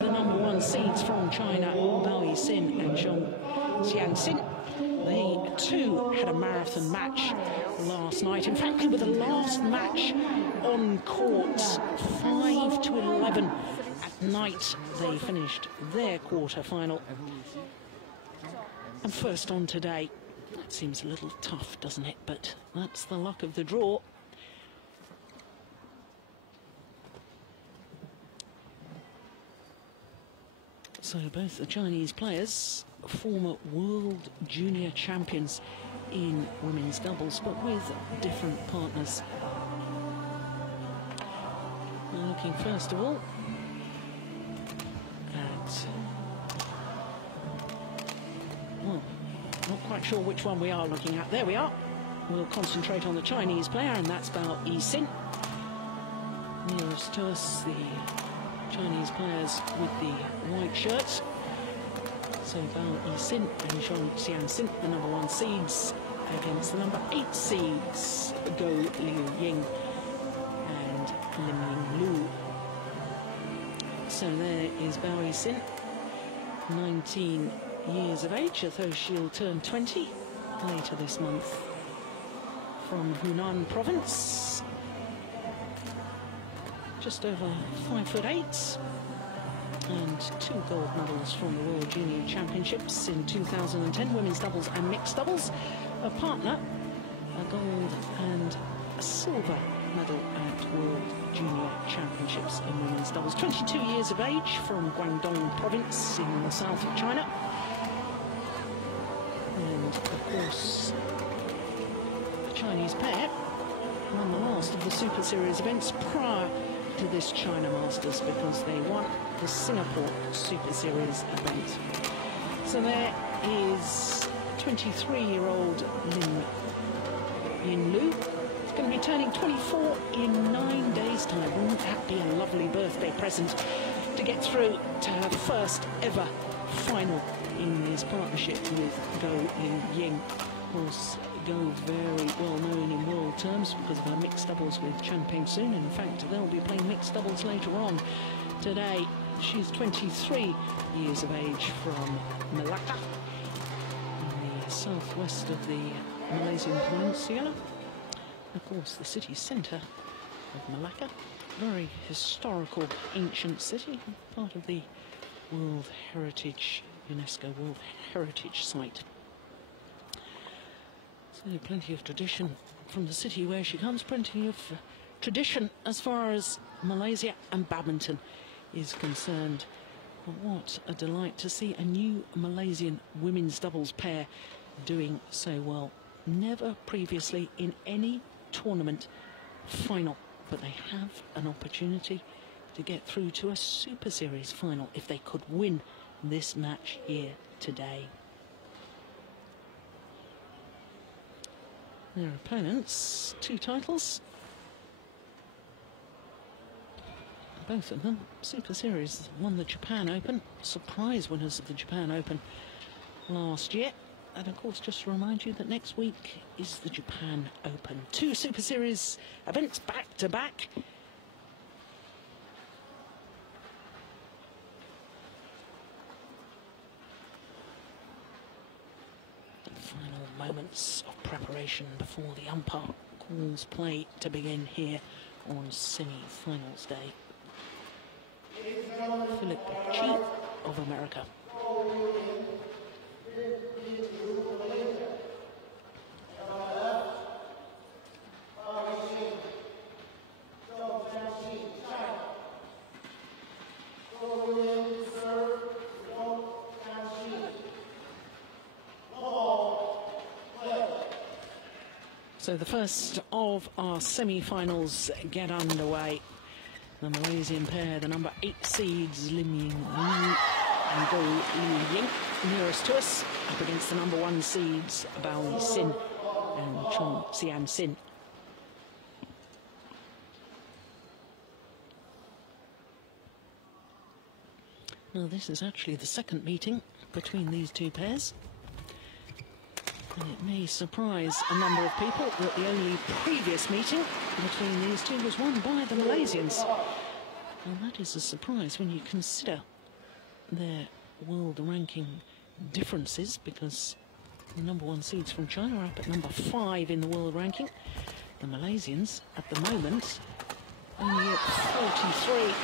The #1 seeds from China, Yixin and Zhong, Qianxin. They too had a marathon match last night. In fact, they were the last match on court. 5 to 11 at night. They finished their quarter-final. And first on today. That seems a little tough, doesn't it? But that's the luck of the draw. So both the Chinese players, former world junior champions in women's doubles, but with different partners. We're looking first of all at, well, not quite sure which one we are looking at. There we are. We'll concentrate on the Chinese player, and that's Bao Yixin. Nearest to us, the Chinese players with the white shirts. So Bao Yixin and Zhong Qianxin, the #1 seeds, against the #8 seeds, Li-Ning and Li-Ning. So there is Bao Yixin, 19 years of age, although she'll turn 20 later this month. From Hunan province. Just over 5'8", and 2 gold medals from the World Junior Championships in 2010, women's doubles and mixed doubles. A partner, a gold and a silver medal at World Junior Championships in women's doubles. 22 years of age, from Guangdong province in the south of China. And of course, the Chinese pair won the last of the Super Series events prior to this China Masters, because they won the Singapore Super Series event. So there is 23-year-old Yin Lu. It's going to be turning 24 in 9 days' time. Wouldn't that be a lovely birthday present to get through to her first ever final in this partnership with Ying? Of course, Go very well known in world terms because of her mixed doubles with Changzhou. In fact, they'll be playing mixed doubles later on today. She's 23 years of age, from Malacca, in the southwest of the Malaysian peninsula. Of course, the city centre of Malacca, very historical, ancient city, part of the World Heritage, UNESCO World Heritage Site. So plenty of tradition from the city where she comes, plenty of tradition as far as Malaysia and badminton is concerned. But what a delight to see a new Malaysian women's doubles pair doing so well. Never previously in any tournament final, but they have an opportunity to get through to a Super Series final if they could win this match here today. Their opponents, 2 titles, both of them Super Series. Won the Japan Open, surprise winners of the Japan Open last year. And of course, just to remind you that next week is the Japan Open. 2 Super Series events back to back. Final moments of preparation before the umpire calls play to begin here on semi-finals day. Philip Chi of America. So the first of our semi-finals get underway. The Malaysian pair, the #8 seeds, Li-Ning and Li-Ning, nearest to us, up against the #1 seeds, Bao Yixin and Zhong Qianxin. Now this is actually the second meeting between these 2 pairs. And it may surprise a number of people that the only previous meeting between these 2 was won by the Malaysians. And that is a surprise when you consider their world ranking differences, because the #1 seeds from China are up at number 5 in the world ranking. The Malaysians at the moment only at 43.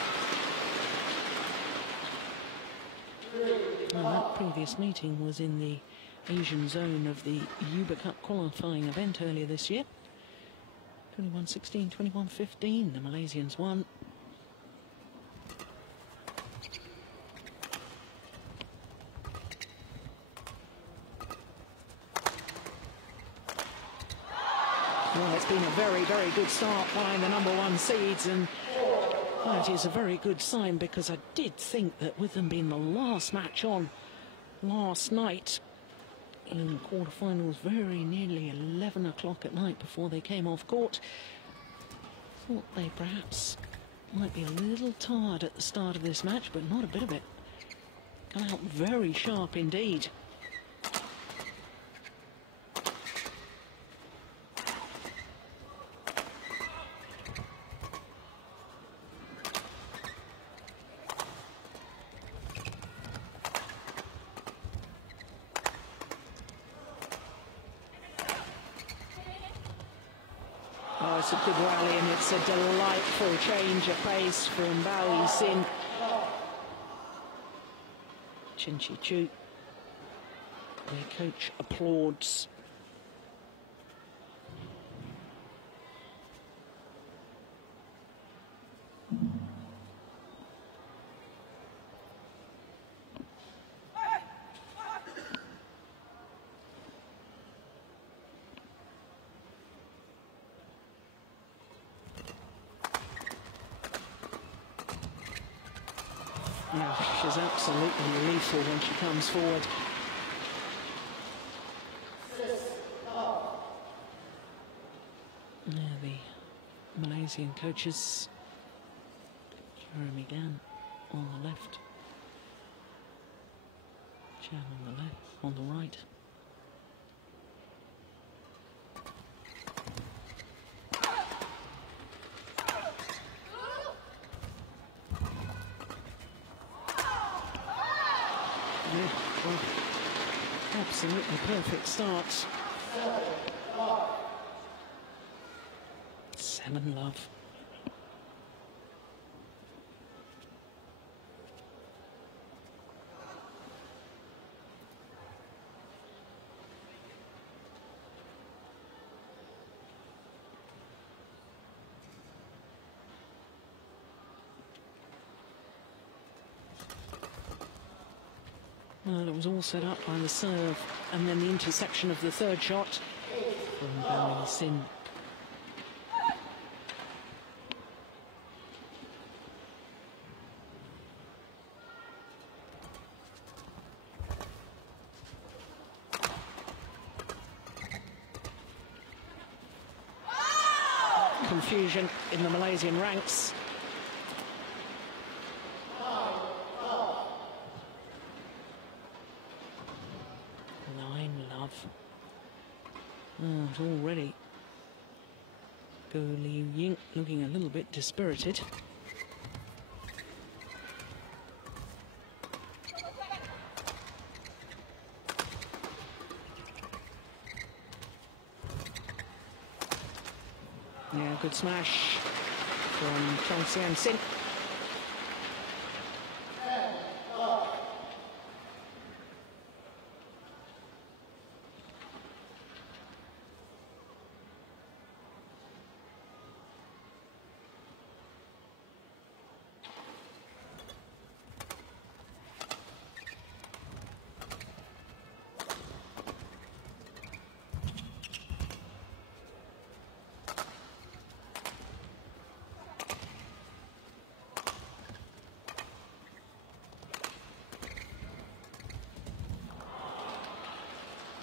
Well, that previous meeting was in the Asian zone of the Uber Cup qualifying event earlier this year. 21-16, 21-15, the Malaysians won. Well, it's been a very, very good start by the #1 seeds, and that is a very good sign, because I did think that with them being the last match on last night in quarterfinals, very nearly 11 o'clock at night before they came off court, thought they perhaps might be a little tired at the start of this match, but not a bit of it. Come out very sharp indeed. Oh, it's a good rally, and it's a delightful change of pace from Yixin. Changzhou, their coach, applauds. Yeah, she's absolutely lethal when she comes forward. There, the Malaysian coaches. Jeremy Gan on the left. Chan on the left, on the right. Absolutely perfect start. 7-love. Well, it was all set up by the serve and then the interception of the third shot from Yixin. Confusion in the Malaysian ranks. Already Ying looking a little bit dispirited. Yeah, good smash from Qianxin.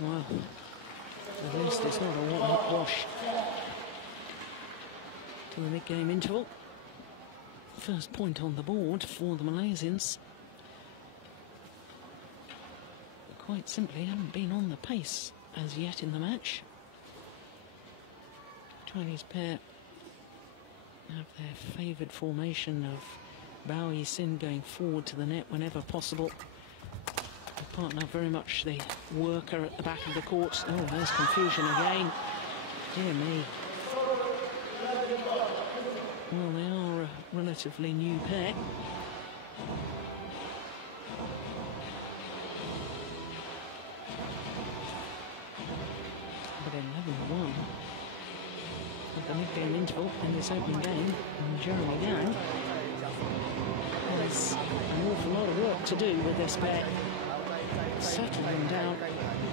Well, at least it's not a one-hit wash to the mid-game interval. First point on the board for the Malaysians. Quite simply haven't been on the pace as yet in the match. Chinese pair have their favoured formation of Yixin going forward to the net whenever possible. The partner very much the worker at the back of the court. Oh, there's confusion again. Dear me. Well, they are a relatively new pair. But 11-1 at the mid-game interval in this opening game, and Jeremy Yang has an awful lot of work to do with this pair. Settle them down.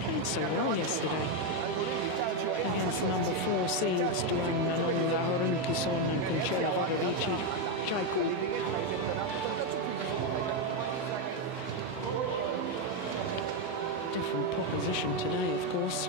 Played so well yesterday against the number 4 seeds Zhong and Qianxin. Different proposition today, of course.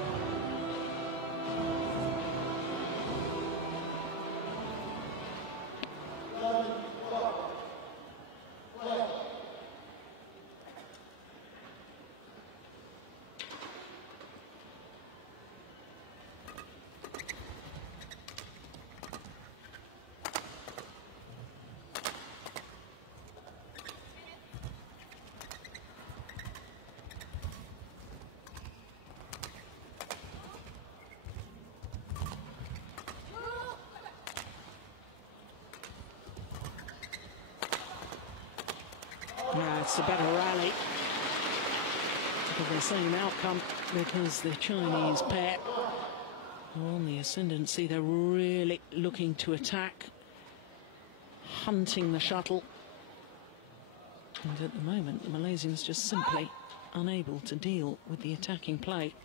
Yeah, it's a better rally for the same outcome, because the Chinese pair are on the ascendancy. They're really looking to attack, hunting the shuttle. And at the moment, the Malaysians just simply unable to deal with the attacking play.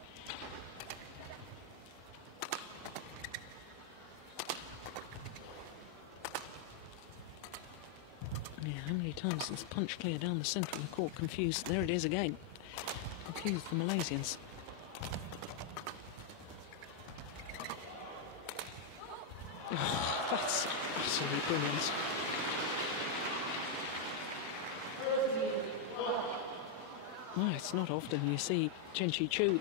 How many times has punch clear down the centre of the court confused? There it is again. Confused the Malaysians. Oh, that's absolutely brilliant. Well, it's not often you see Zheng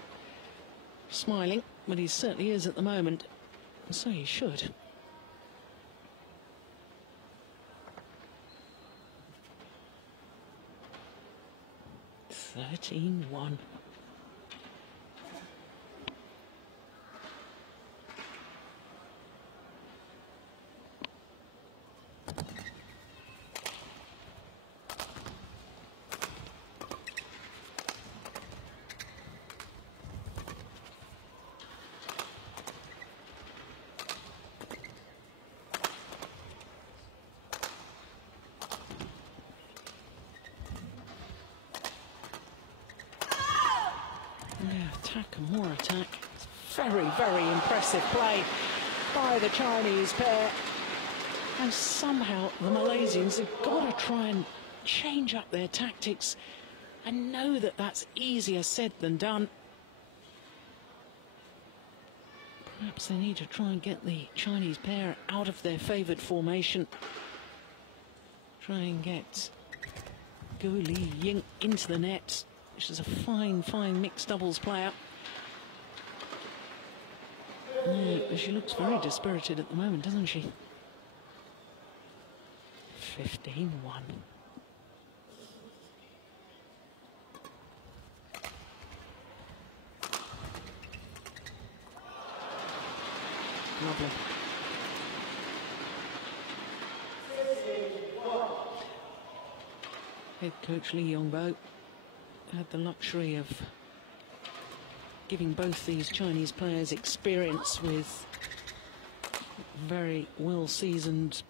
smiling, but he certainly is at the moment. And so he should. 13-1. Attack and more attack. It's very, very impressive play by the Chinese pair. And somehow the Malaysians have got to try and change up their tactics. I know that that's easier said than done. Perhaps they need to try and get the Chinese pair out of their favoured formation. Try and get Li-Ning into the net. She's a fine, fine mixed doubles player. She looks very dispirited at the moment, doesn't she? 15-1. Lovely. Head coach Li-Ning had the luxury of giving both these Chinese players experience with very well-seasoned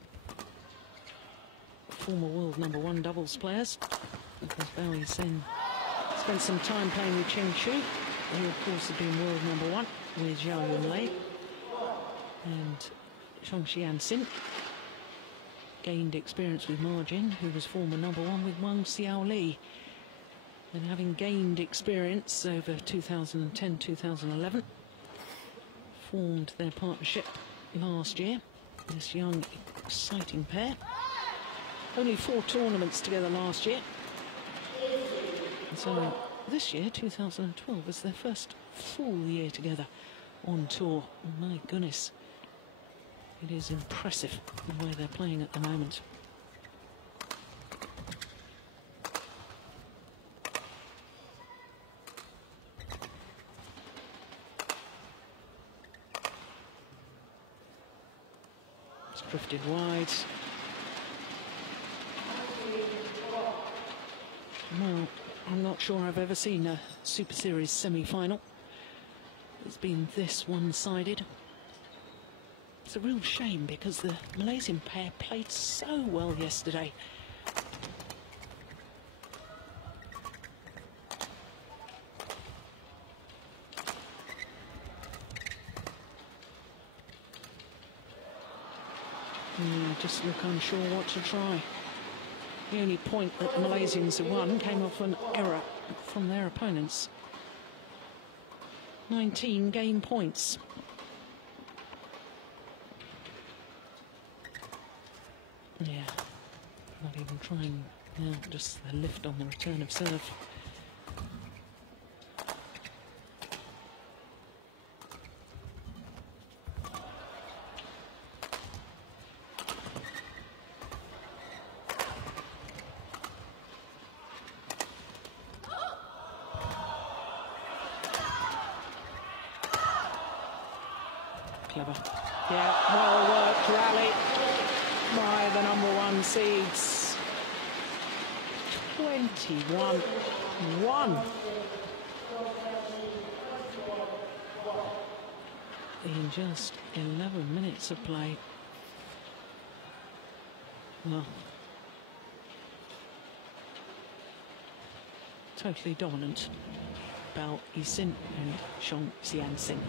former world #1 doubles players. Because Yixin spent some time playing with Changzhou, who of course had been world #1 with Zhao Yunlei, and Qianxin gained experience with Ma Jin, who was former #1 with Wang Xiaoli. And having gained experience over 2010-2011, formed their partnership last year. This young, exciting pair. Only 4 tournaments together last year. And so this year, 2012, was their first full year together on tour. My goodness. It is impressive the way they're playing at the moment. drifted wide. Well, I'm not sure I've ever seen a Super Series semi-final. It's been this one-sided. It's a real shame because the Malaysian pair played so well yesterday. Just look unsure what to try. The only point that the Malaysians have won came off an error from their opponents. 19 game points. Yeah, not even trying now, just the lift on the return of serve. Clever. Yeah, well worked rally by the #1 seeds. 21-1. In just 11 minutes of play. Well, totally dominant. Bao Yixin and Zhong Qianxin.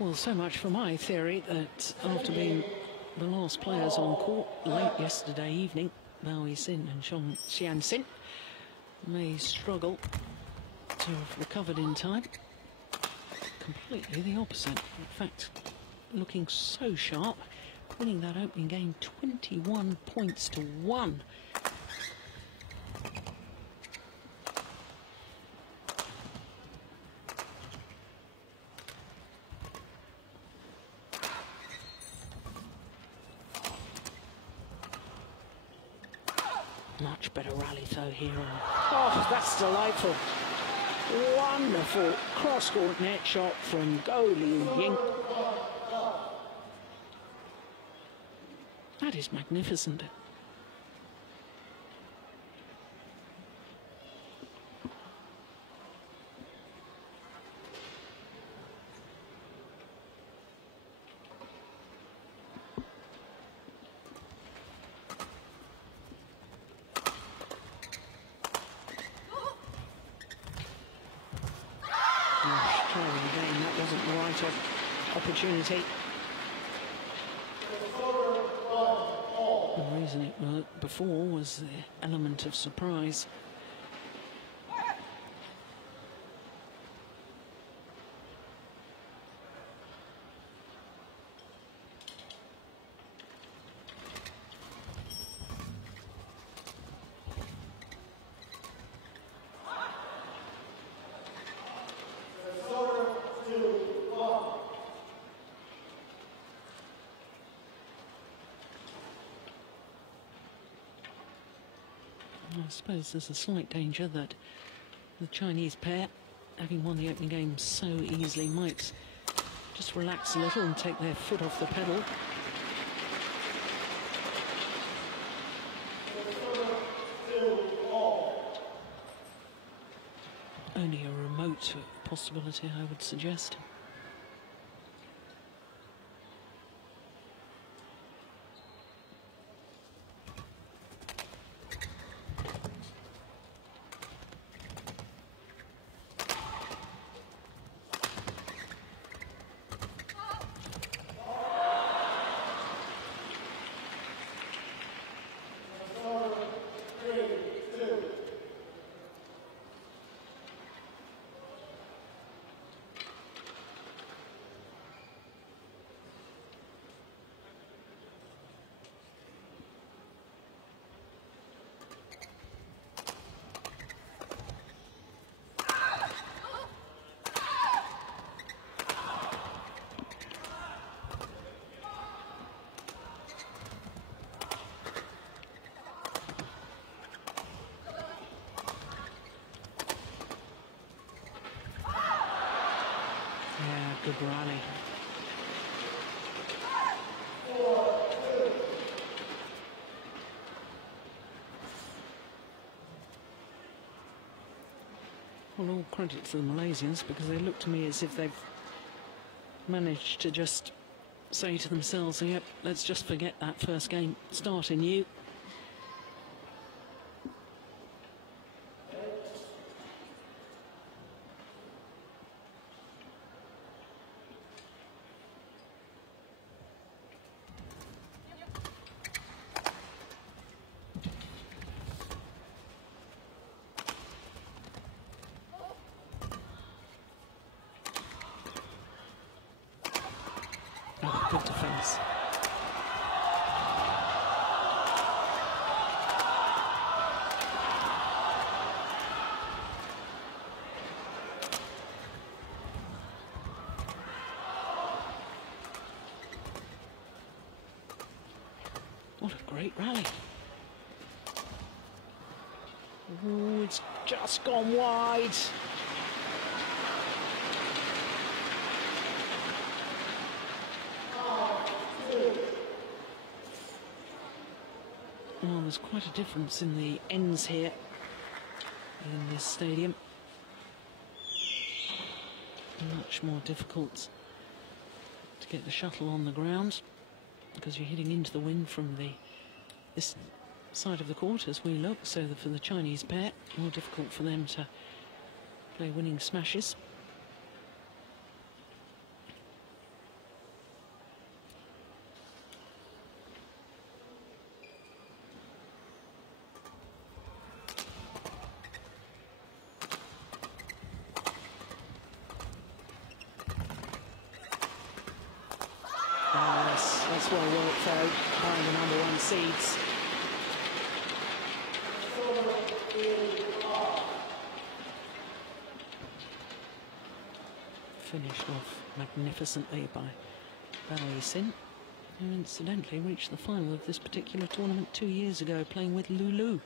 Well, so much for my theory that after being the last players on court late yesterday evening, Bao Yixin and Zhong Qianxin may struggle to have recovered in time. Completely the opposite. In fact, looking so sharp, winning that opening game 21 points to 1. Much better rally though here. Oh, that's delightful. Wonderful cross-court net shot from Li-Ning. That is magnificent. That wasn't the right opportunity. The reason it worked before was the element of surprise. I suppose there's a slight danger that the Chinese pair having won the opening game so easily, might just relax a little and take their foot off the pedal. Only a remote possibility, I would suggest. Good rally. Well, all credit to the Malaysians, because they look to me as if they've managed to just say to themselves, yep, let's just forget that first game, start anew. Oh, good defence. What a great rally. Ooh, it's just gone wide. Well, there's quite a difference in the ends here in this stadium. Much more difficult to get the shuttle on the ground because you're hitting into the wind from this side of the court as we look, so that for the Chinese pair, more difficult for them to play winning smashes. That's well worked though by the #1 seeds. Finished off magnificently by Yixin, who incidentally reached the final of this particular tournament 2 years ago, playing with Lulu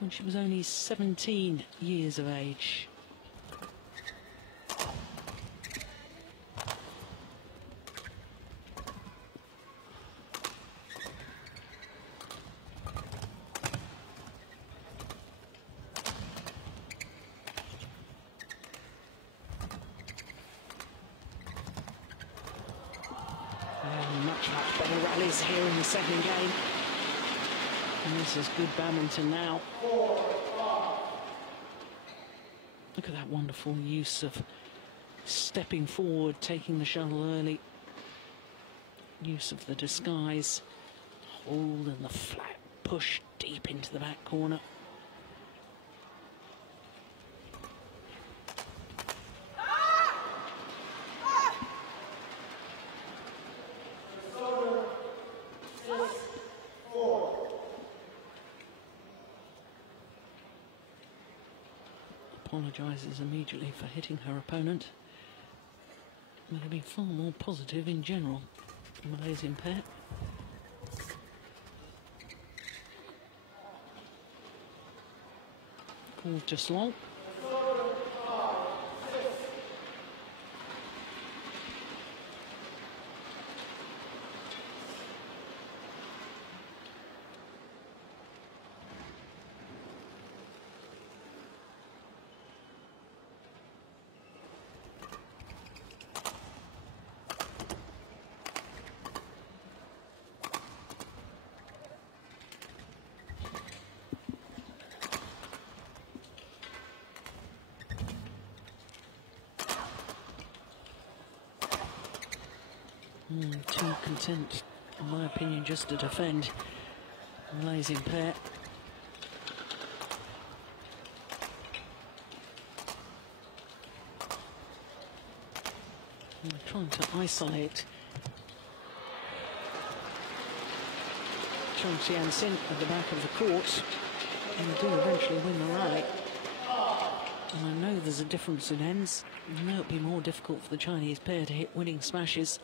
when she was only 17 years of age. Much better rallies here in the second game. And this is good badminton now. Look at that wonderful use of stepping forward, taking the shuttle early. Use of the disguise. Hold and the flat push deep into the back corner. Apologises immediately for hitting her opponent. They've been far more positive in general, the Malaysian pair. Called just long. Too content, in my opinion, just to defend. Malaysian pair. And trying to isolate Qianxin at the back of the court, and they do eventually win the rally. And I know there's a difference in ends. I know it'll be more difficult for the Chinese pair to hit winning smashes.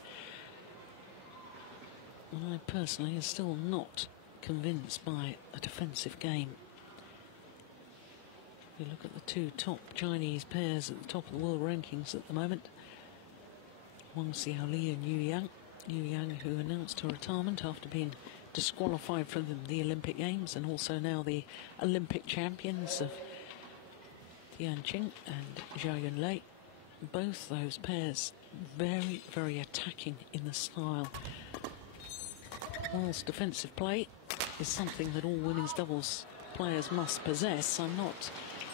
And I personally am still not convinced by a defensive game. If you look at the two top Chinese pairs at the top of the world rankings at the moment, Wang Xiaoli and Yang. Yang, who announced her retirement after being disqualified from the Olympic Games, and also now the Olympic champions of Qianxin and Zhao Yunlei. Both those pairs very, very attacking in the style. Whilst defensive play is something that all women's doubles players must possess, I'm not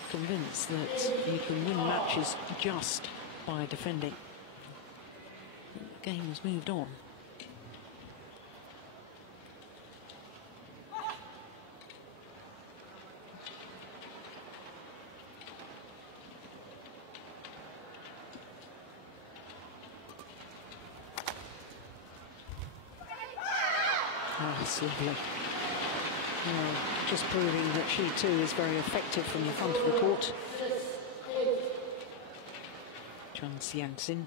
convinced that you can win matches just by defending. The game has moved on. That's lovely. Well, just proving that she too is very effective from the front of the court. Changzhou.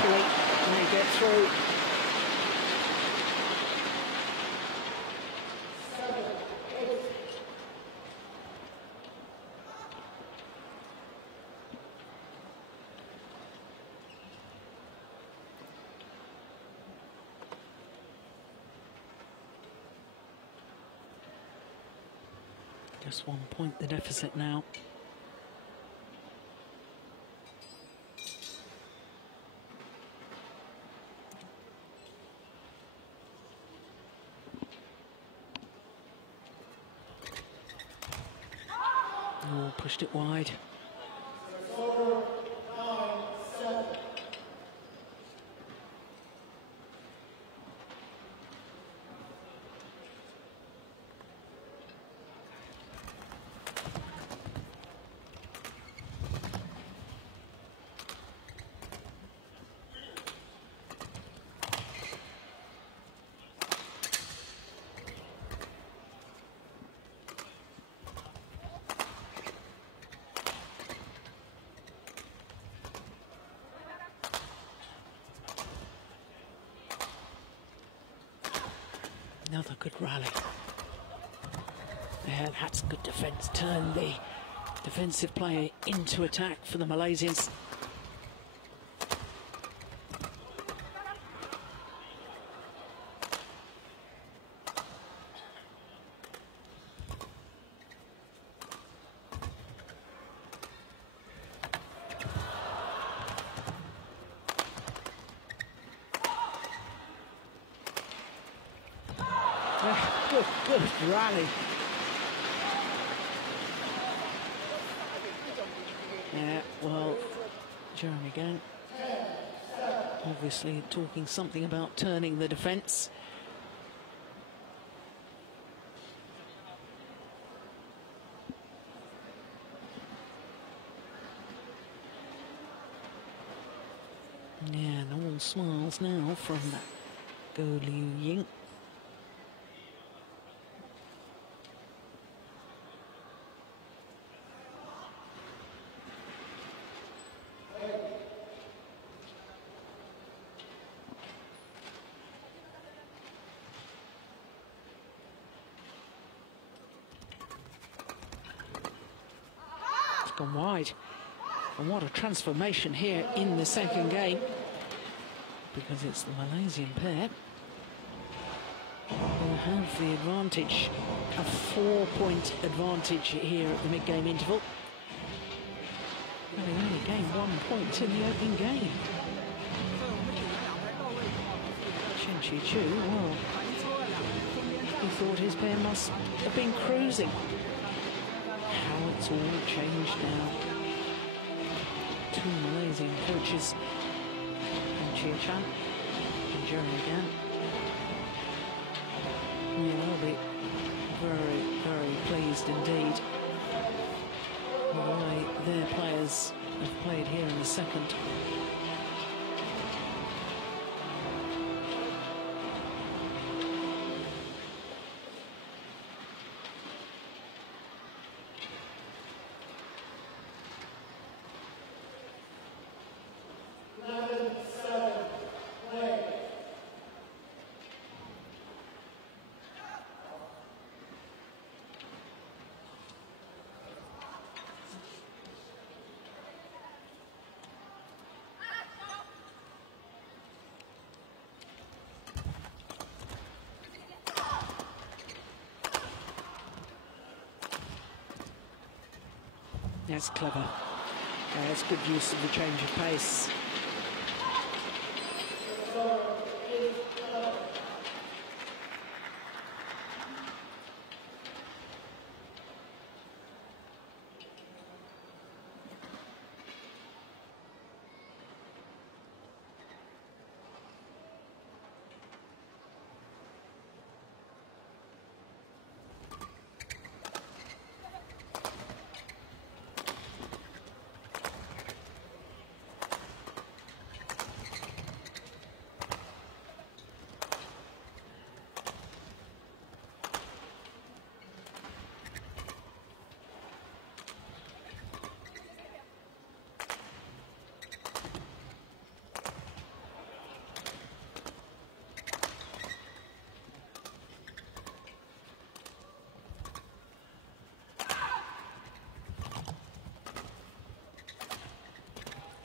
They get through. Just 1 point the deficit now. Oh, pushed it wide. Another good rally. Yeah, that's good defence. Turn the defensive player into attack for the Malaysians. Good rally. Yeah, well, Jeremy Gang obviously talking something about turning the defence. Yeah, and all smiles now from Ying. gone wide. And what a transformation here in the second game, because it's the Malaysian pair who have the advantage, a 4-point advantage here at the mid-game interval. And they only gained 1 point in the opening game. Qianxin, well, he thought his pair must have been cruising. How it's all changed now. Two Malaysian coaches, and Qianxin and Zhong again. Yeah, they'll be very, very pleased indeed with the way their players have played here in the second. That's clever. That's good use of the change of pace.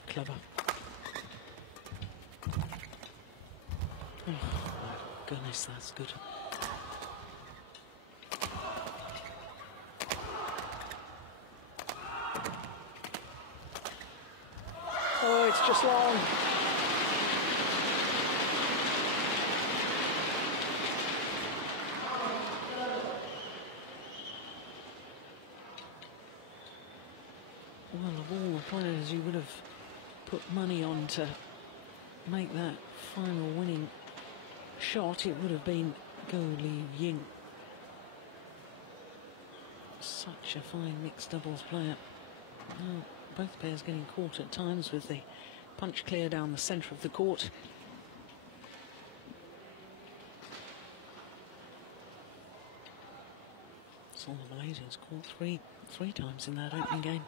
Clever. Oh, my goodness, that's good. Oh, it's just long. Well, of all the players you would have put money on to make that final winning shot, it would have been Ying. Such a fine mixed doubles player. Well, both pairs getting caught at times with the punch clear down the centre of the court. Saw the Malaysians caught three times in that opening game.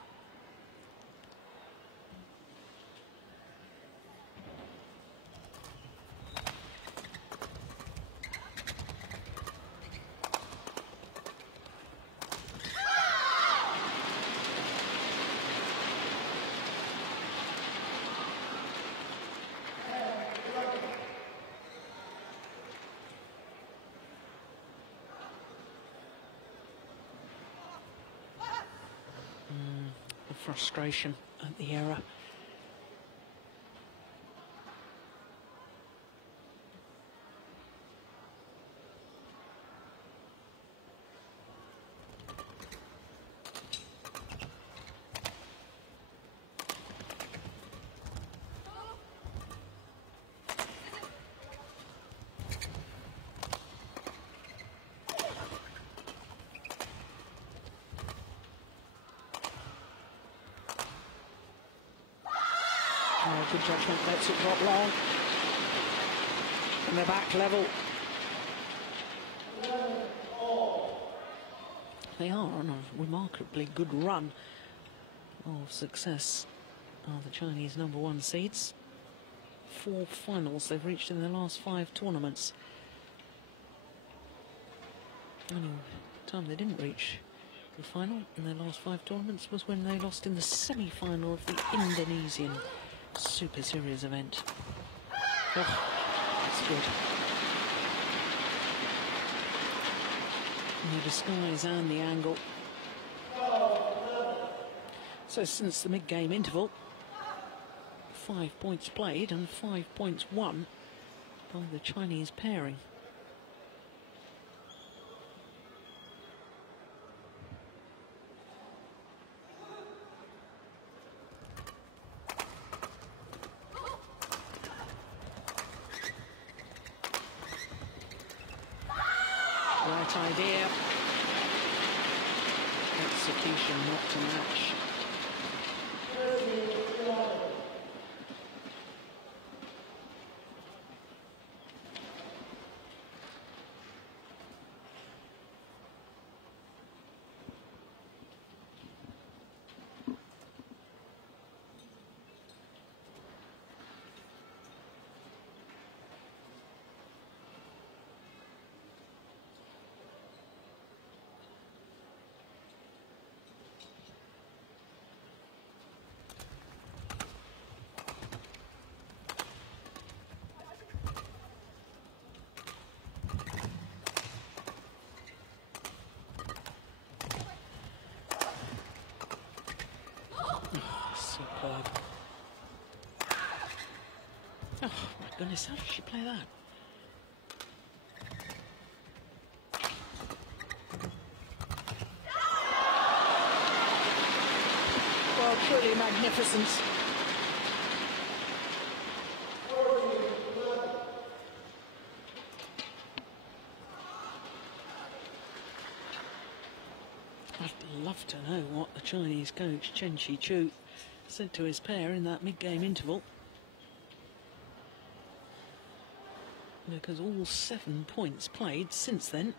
Frustration at the error. Good judgment, lets it drop long. And they're back level. They are on a remarkably good run of success, are the Chinese #1 seeds. 4 finals they've reached in their last 5 tournaments. Only time they didn't reach The final in their last 5 tournaments was when they lost in the semi-final of the Indonesian Super Series event. Oh, that's good. And the disguise and the angle. So since the mid-game interval, 5 points played and 5 points won by the Chinese pairing. Right idea. Execution not to match. Superb. Oh my goodness, how did she play that? Well, truly magnificent. I'd love to know what the Chinese coach, Chen Shichu, said to his pair in that mid-game interval. Because all 7 points played since then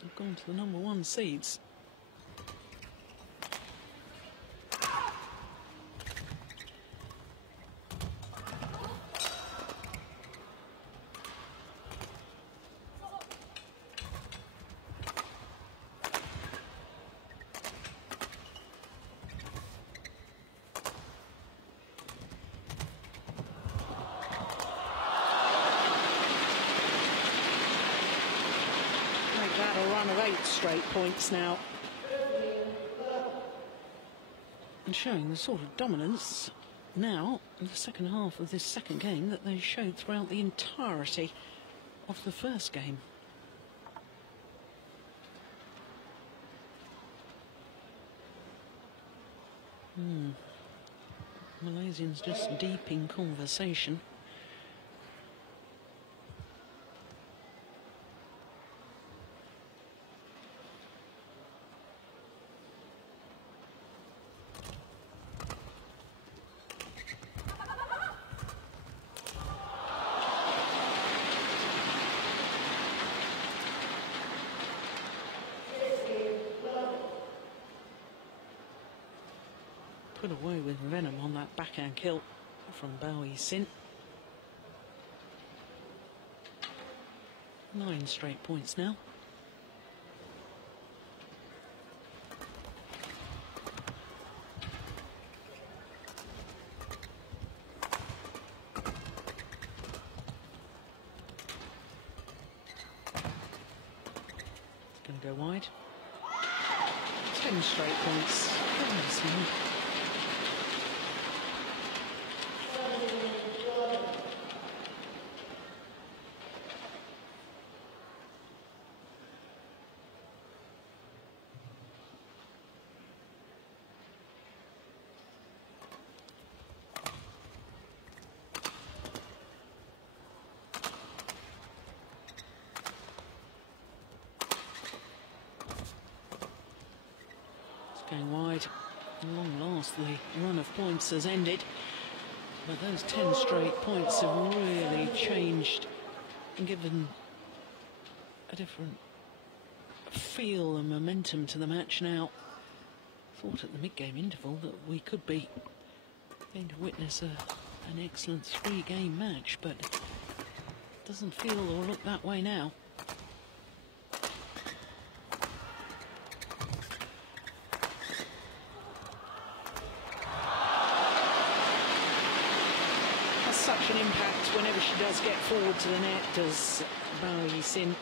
have gone to the #1 seeds. A run of 8 straight points now, and showing the sort of dominance now in the second half of this second game that they showed throughout the entirety of the first game. Malaysians just deep in conversation. Put away with venom on that backhand kill from Yixin. 9 straight points now. It's going to go wide. 10 straight points. Goodness me. Going wide. At long last, the run of points has ended. But those 10 straight points have really changed and given a different feel and momentum to the match now. Thought at the mid-game interval that we could be going to witness an excellent 3-game match, but it doesn't feel or look that way now. such an impact whenever she does get forward to the net, does Yixin.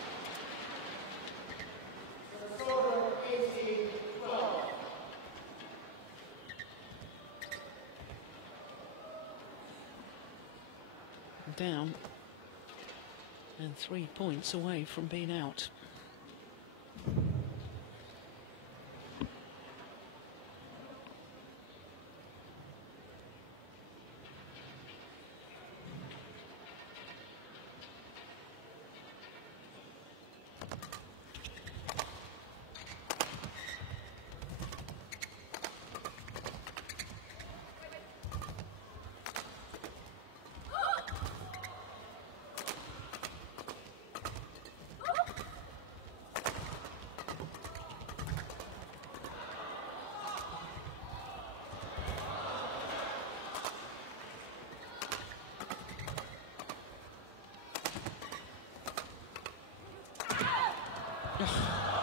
Down and 3 points away from being out.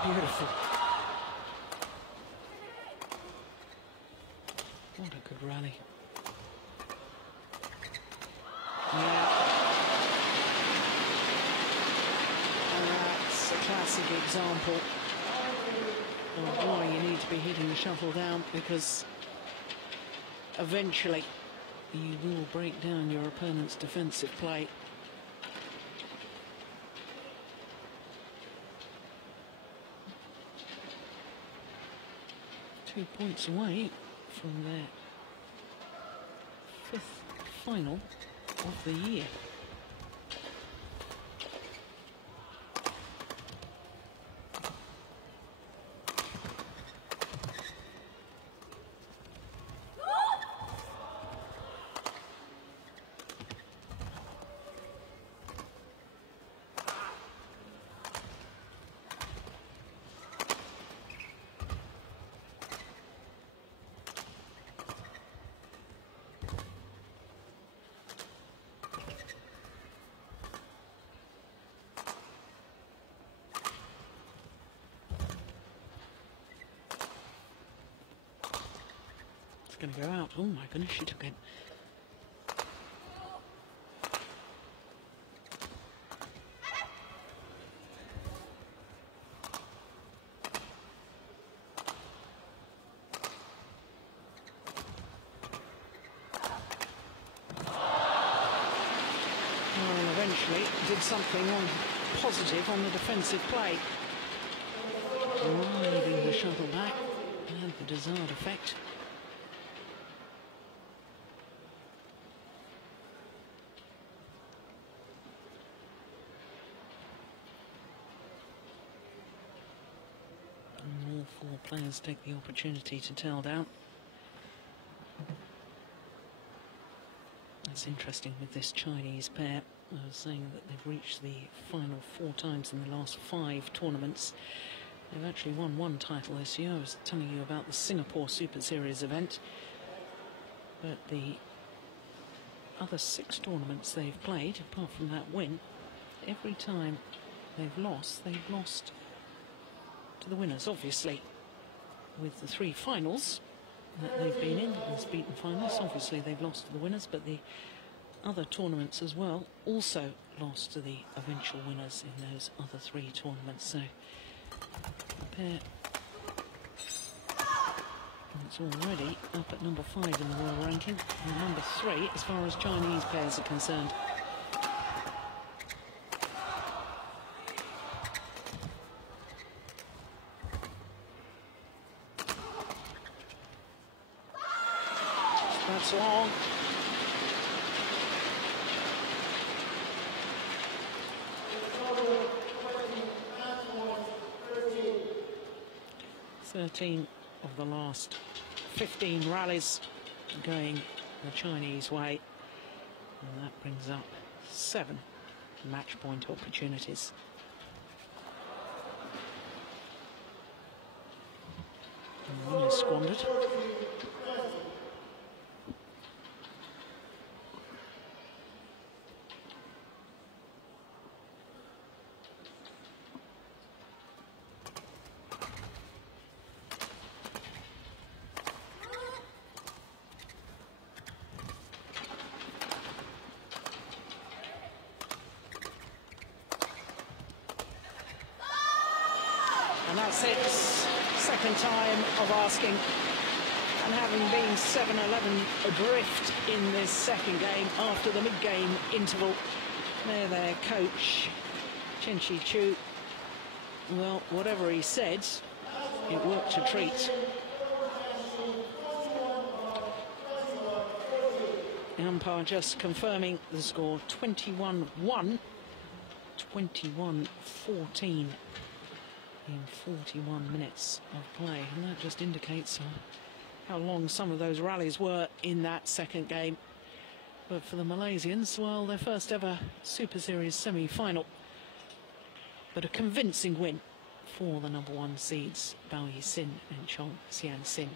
Beautiful. What a good rally. Yeah. And that's a classic example of why you need to be hitting the shuttle down, because eventually you will break down your opponent's defensive play. Two points away from their 5th final of the year. Going to go out. Oh my goodness, she took it. Well, eventually did something positive on the defensive play. Driving the shuttle back and the desired effect. All players take the opportunity to tail down. It's interesting with this Chinese pair. I was saying that they've reached the final 4 times in the last 5 tournaments. They've actually won 1 title this year. I was telling you about the Singapore Superseries event. But the other 6 tournaments they've played, apart from that win, every time they've lost to the winners. Obviously, with the 3 finals that they've been in as beaten finalists, obviously they've lost to the winners, but the other tournaments as well also lost to the eventual winners in those other 3 tournaments. So the pair, it's already up at number 5 in the world ranking, and number 3 as far as Chinese pairs are concerned. That's long. "13 of the last 15 rallies going the Chinese way, and that brings up 7 match point opportunities." And 1 is squandered. beyond time of asking. And having been 7-11 adrift in this second game after the mid-game interval, their coach, Chen Chi-Chu, well, whatever he said, it worked a treat. The umpire just confirming the score, 21-1, 21-14 in 41 minutes of play. And that just indicates how long some of those rallies were in that second game. But for the Malaysians, well, their first ever Super Series semi-final. But a convincing win for the #1 seeds, Yixin and Qianxin.